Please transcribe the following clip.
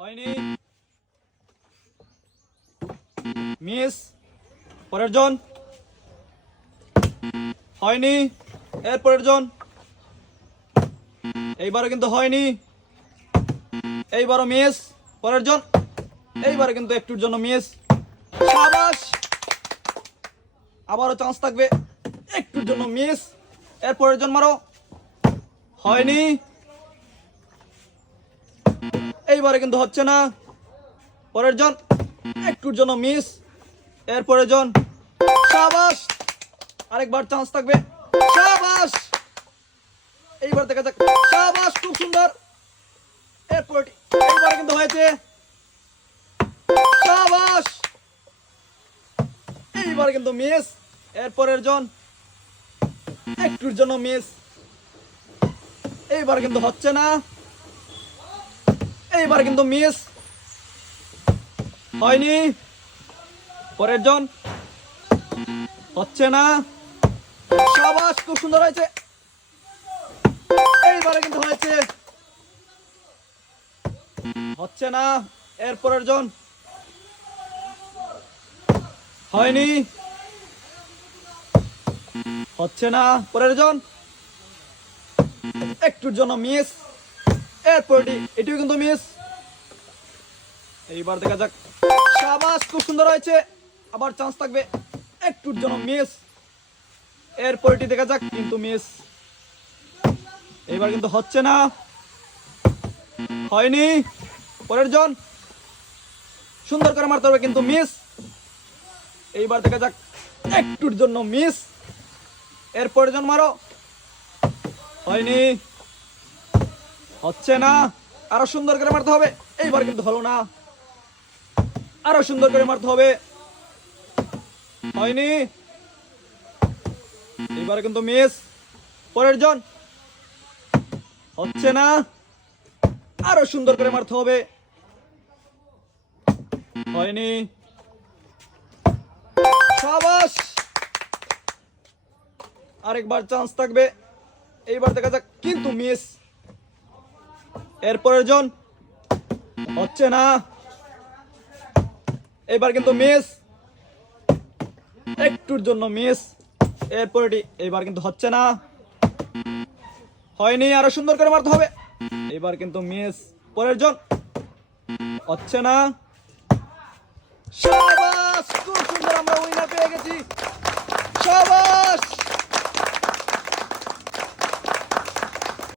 হয়নি, মিস। পরের জন, হয়নি, এর পরের জন। এইবারও কিন্তু হয়নি, এইবারও মিস। পরের জন, এইবারও কিন্তু একটুর জন্য মিস। শাবাশ, আবারও চান্স থাকবে, একটুর জন্য মিস। এর পরের জন মারো, হয়নি, এইবারে কিন্তু হচ্ছে না। পরের জন, একটুর জন্য মিস। এর পরের জন, শাবাশ, আরেকবার চান্স থাকবে, শাবাশ। এইবার দেখা যাক, শাবাশ, খুব সুন্দর। এরপর এইবার কিন্তু হয়েছে, শাবাশ। এইবার কিন্তু মিস। এরপরের জন, একটুর জন্য মিস। এইবার কিন্তু হচ্ছে না, এইবার কিন্তু মিস, হয়নি। পরের জন, হচ্ছে না, শাবাশ, খুব সুন্দর হয়েছে। এইবারে কিন্তু হয়েছে, হচ্ছে না। এরপরের জন, হয়নি, হচ্ছে না। পরের জন, একটুর জন্য মিস। এরপরটি, এটিও কিন্তু মিস। এইবার দেখা যাক, শাবাশ, খুব সুন্দর হয়েছে। আবার চান্স থাকবে, একটুর জন্য মিস। এরপরটি দেখা যাক, কিন্তু মিস। এইবার কিন্তু হচ্ছে না, হয়নি। পরের জন, সুন্দর করে মারতে হবে, কিন্তু মিস। এইবার দেখা যাক, একটুর জন্য মিস। এরপরের জন মারো, হয়নি, হচ্ছে না। আরো সুন্দর করে মারতে হবে, এইবার কিন্তু হলো না। আরো সুন্দর করে মারতে হবে, হয়নি, এইবার কিন্তু মিস। পরের জন, হচ্ছে না। আরো সুন্দর করে মারতে হবে, হয়নি, শাবাশ। আরেকবার চান্স থাকবে, এইবার দেখা যাক, কিন্তু মিস। এরপরের জন, হচ্ছে না, এবার কিন্তু মিস, একটুর জন্য মিস। এরপরটি, এইবার কিন্তু হচ্ছে না, হয়নি, আরো সুন্দর করে মারতে হবে, এবার কিন্তু মিস। পরের জন, হচ্ছে না, শাবাশ, খুব সুন্দর, আমরা উইনার পেয়ে গেছি, শাবাশ।